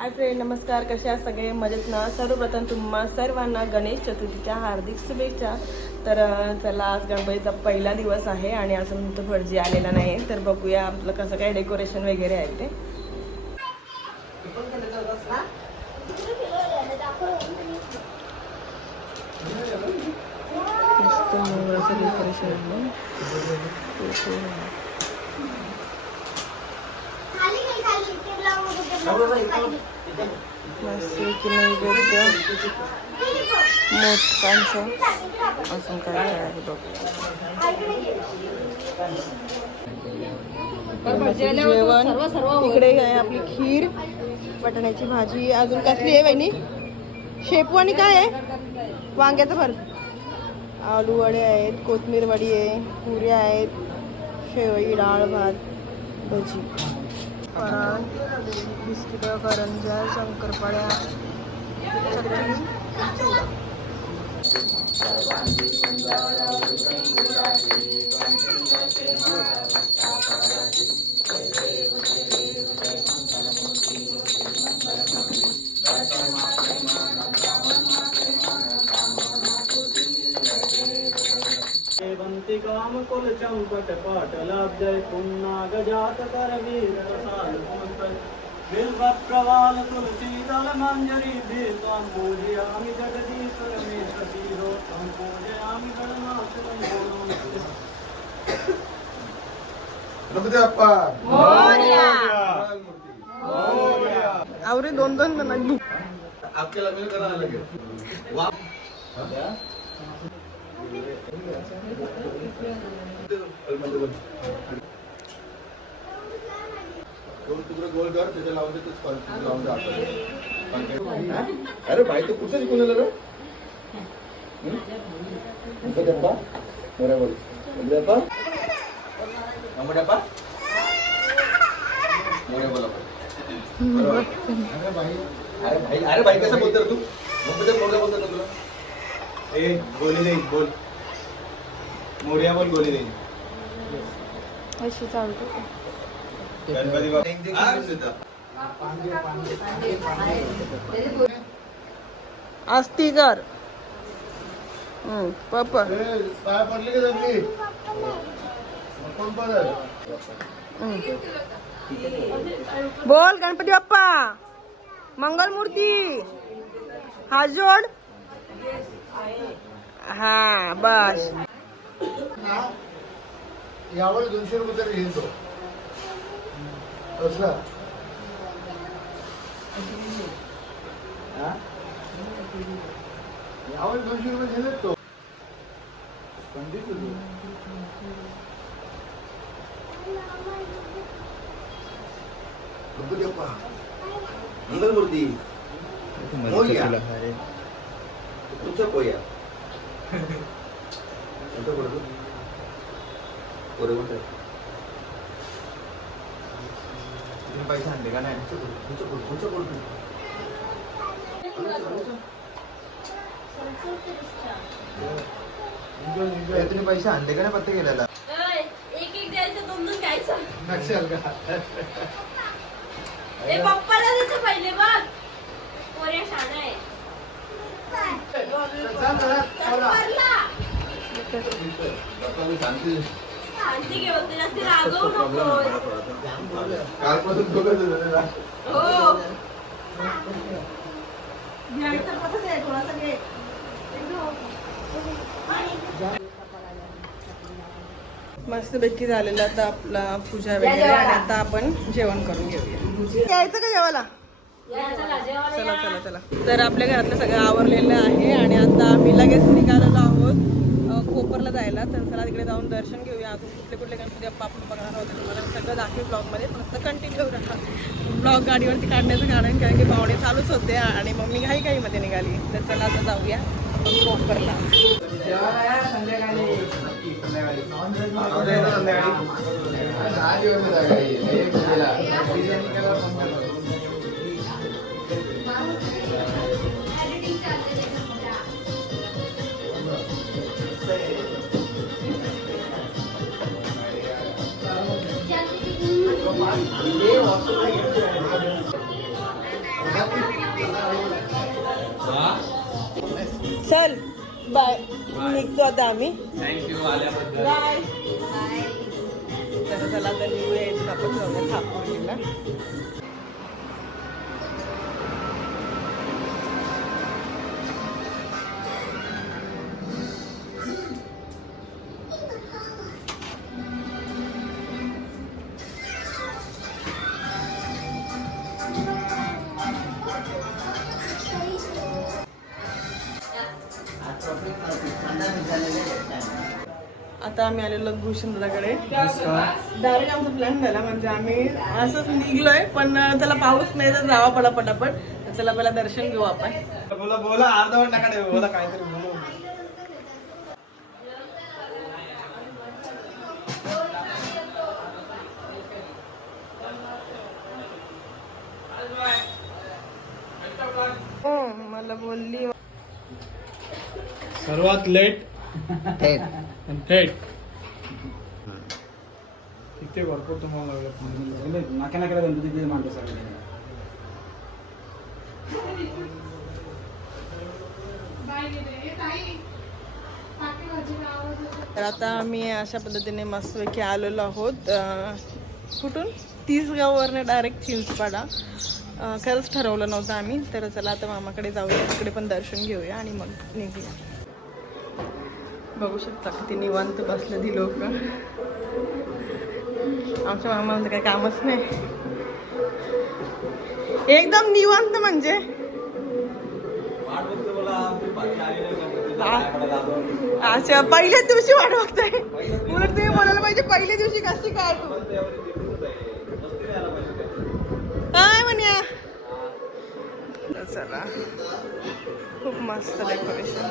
Hi friend नमस्कार कसे सगळे? मजेत ना? सर्वप्रथम तुम्हा सर्वांना गणेश चतुर्थीच्या हार्दिक शुभेच्छा. तर चला आज गणपतीचा पहिला दिवस आहे आणि अजून तो भटजी आलेला नाही तर बघूया आपलं कसं काय डेकोरेशन वगैरे आहे ते. डेकोरेशन आहे नैवेद्य मोदकांचं अजून काय काय आहे बघ जेवण. इकडे आहे आपली खीर बटाण्याची भाजी अजून कसली आहे बहिणी शेपू आणि काय आहे? वांग्याचं भर. आलू वडे आहेत कोथमीर वडी आहे पुऱ्या आहेत शेवई डाळ भात भजी. फराळ बिस्किट करंजा शंकरपाळ्या रसाल कुमंतन बिल्वत प्रवाल तुलसी दल मंजरी भीतां पूजयामि जगदीश्वर मे शशीरो तं पूजयामि गणनाथ गणपती बाप्पा। आवरे दोन दोन आपल्याला मेल करायला लागेल गोल कर त्याच्या अरे भाई तू कुठं शिकून आलं अरे भाई अरे भाई अरे भाई कसं बोलतो तू? मग मोरया बोलतो तुला? ए गोली देईन बोल. मोर्या बोल गोली देईन अशी चालतो गणपती बाप्पा. आस्ती कर हम्म, पप्पा. पाय पडली का जमली. बोल गणपती बाप्पा. मंगल मूर्ती हात जोड. हा बस. यावर दोनशे रुपये तरी घेईन तो असला यावर दोनशे रुपये घेणार तो गणपती बाप्पा मंगलमूर्ती. मोरया. पैसे आणले का नाही? तुमचं बोल तुमचं बोलतो ए, तुम्ही पैसे आणले का नाही पत्ते गेलेला एक एक द्यायचं दोन दोन घ्यायचं. नक्षल का? ए पप्पाला द्यायचं पहिले बघ पोऱ्या शाळा आहे चप्पलला. बाप्पा मी सांगते शांती घे होते जास्त रागवू नकोस कालपासून दोघं जण ना. हो घ्यायचं कसं ते थोडासा घे मस्तपैकी झालेला आता आपला पूजा वगैरे. आणि आता आपण जेवण करून घेऊया. यायचं का जेवायला? चला चला. चला चला तर आपल्या घरातलं सगळं आवरलेलं आहे आणि आता आम्ही लगेच निघालेलो आहोत कोपरला जायला तर चला तिकडे जाऊन दर्शन घेऊया अजून कुठले कुठले गणपती बाप्पा आपण बघणार आहोत ते तुम्हाला सगळं दाखवेल ब्लॉगमध्ये फक्त कंटिन्यू राहा ब्लॉग गाडीवरती काढण्याचं कारण काय की पाहुणे चालूच होते आणि मग मी घाई घाईमध्ये निघाली तर चला आता जाऊया कोपरला दहा चल बाय. निघतो आता आम्ही. बाय चला तर निघूया आपण थापून आता आम्ही आलेलो भूषणदादाकडे. डायरेक्ट आमचा प्लॅन झाला म्हणजे आम्ही असंच निघलोय पण त्याला पाऊस नाही तर जावा पडा पटापट. चला पहिला दर्शन घेऊ आपण. बोला बोला अर्धवट नका ठेवू बोला काहीतरी बोलू. हो मला बोलली. सर्वात लेट आणि थेट इथे भरपूर तुम्हाला लागलं नाक्या नाक्याला गणपती तिथे मांडतो सगळे. तर आता आम्ही अशा पद्धतीने मस्तपैकी आलेलो आहोत. कुठून? तीसगाववरनं डायरेक्ट चिंचपाडा खरंच ठरवलं नव्हतं आम्ही. तर चला आता मामाकडे जाऊया. तिकडे पण दर्शन घेऊया आणि मग निघूया. बघू शकता किती निवांत बसले ती लोक. आमच्या मामाला तर काही कामच नाही. एकदम निवांत म्हणजे. अच्छा पहिल्याच दिवशी वाट बघताय. उलट तुम्ही बोलायला पाहिजे पहिल्या दिवशी कशी काय तू? काय. काय म्हण्या? चला. खूप मस्त डेकोरेशन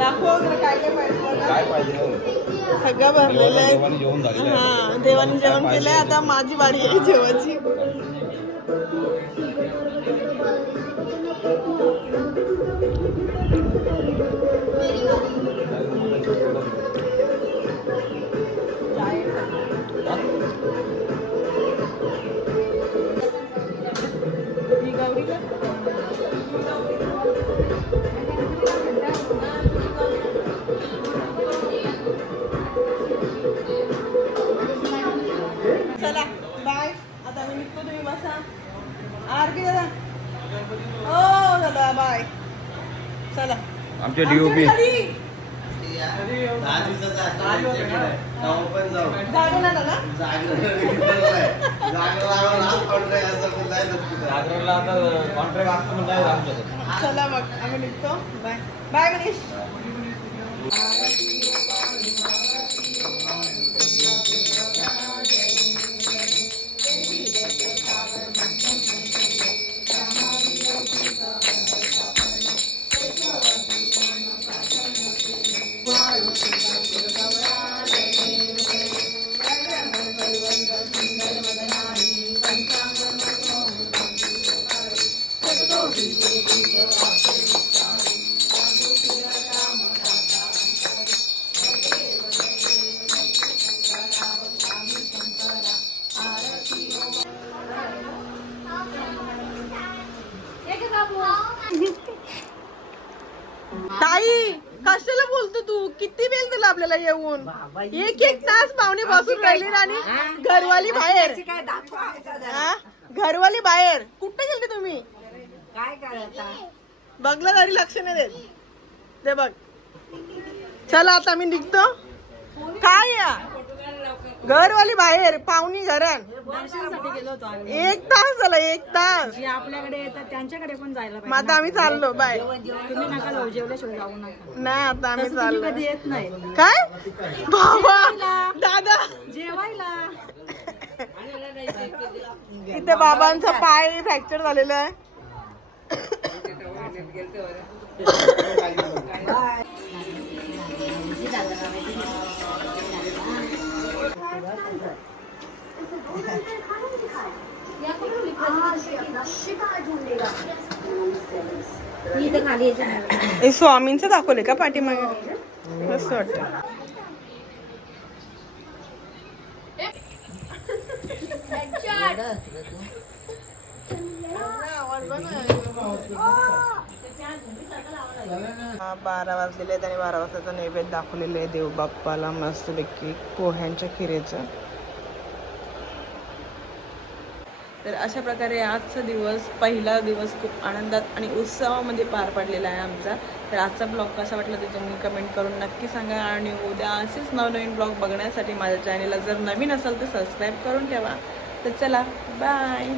दाखव जरा काय काय पाहिजे बघा. काय पाहिजे? सगळं भरलेलं आहे देवाने जेवण झालेलं आहे. हा देवाने जेवण केलंय? आता माझी वारी आहे जेवायची हो दादा बाय चला. आमचे डीओपी आमच्या शकत. चला मग आम्ही निघतो. Bye bye Ganesh. ताई कशाला बोलतो तू? किती वेळ दिला आपल्याला येऊन? एक एक तास पाहुणे बसून राहिली आणि घरवाली बाहेर. हा? घरवाली बाहेर. कुठे गेलते तुम्ही? काय करायचा बघला तरी लक्ष नाही देत ते बघ. चला आता आम्ही निघतो. घरवाली बाहेर पाहुणी घरात. दर्शनासाठी गेलो होतो आम्ही. एक तास झाला एक तास. जे आपल्याकडे येतात त्यांच्याकडे पण जायला मग आता आम्ही चाललो बाय. पाहिजे तुम्ही नका जाऊ जेवल्याशिवाय जाऊ नका. नाही आता आम्ही तसं तुम्ही चाललो. कधी येत नाही. काय? बाबा दादा. जेवायला. इथे बाबांचा पाय फ्रॅक्चर झालेला आहे. हे स्वामींचं दाखवले का पाठीमागे? मस्त वाटतं हा, बारा वाजलेले आहेत आणि बारा वाजताचा नैवेद्य दाखवलेलं आहे देवबाप्पाला मस्तपैकी पोह्यांच्या खिरेचं. तर अशा प्रकारे आजचा दिवस पहिला दिवस खूप आनंदात आणि उत्सवामध्ये पार पडलेला आहे आमचा. तर आजचा ब्लॉग कसा वाटला ते तुम्ही कमेंट करून नक्की सांगा आणि उद्या असेच नवनवीन ब्लॉग बघण्यासाठी माझ्या चॅनेलला जर नवीन असेल तर सबस्क्राईब करून ठेवा. तर चला बाय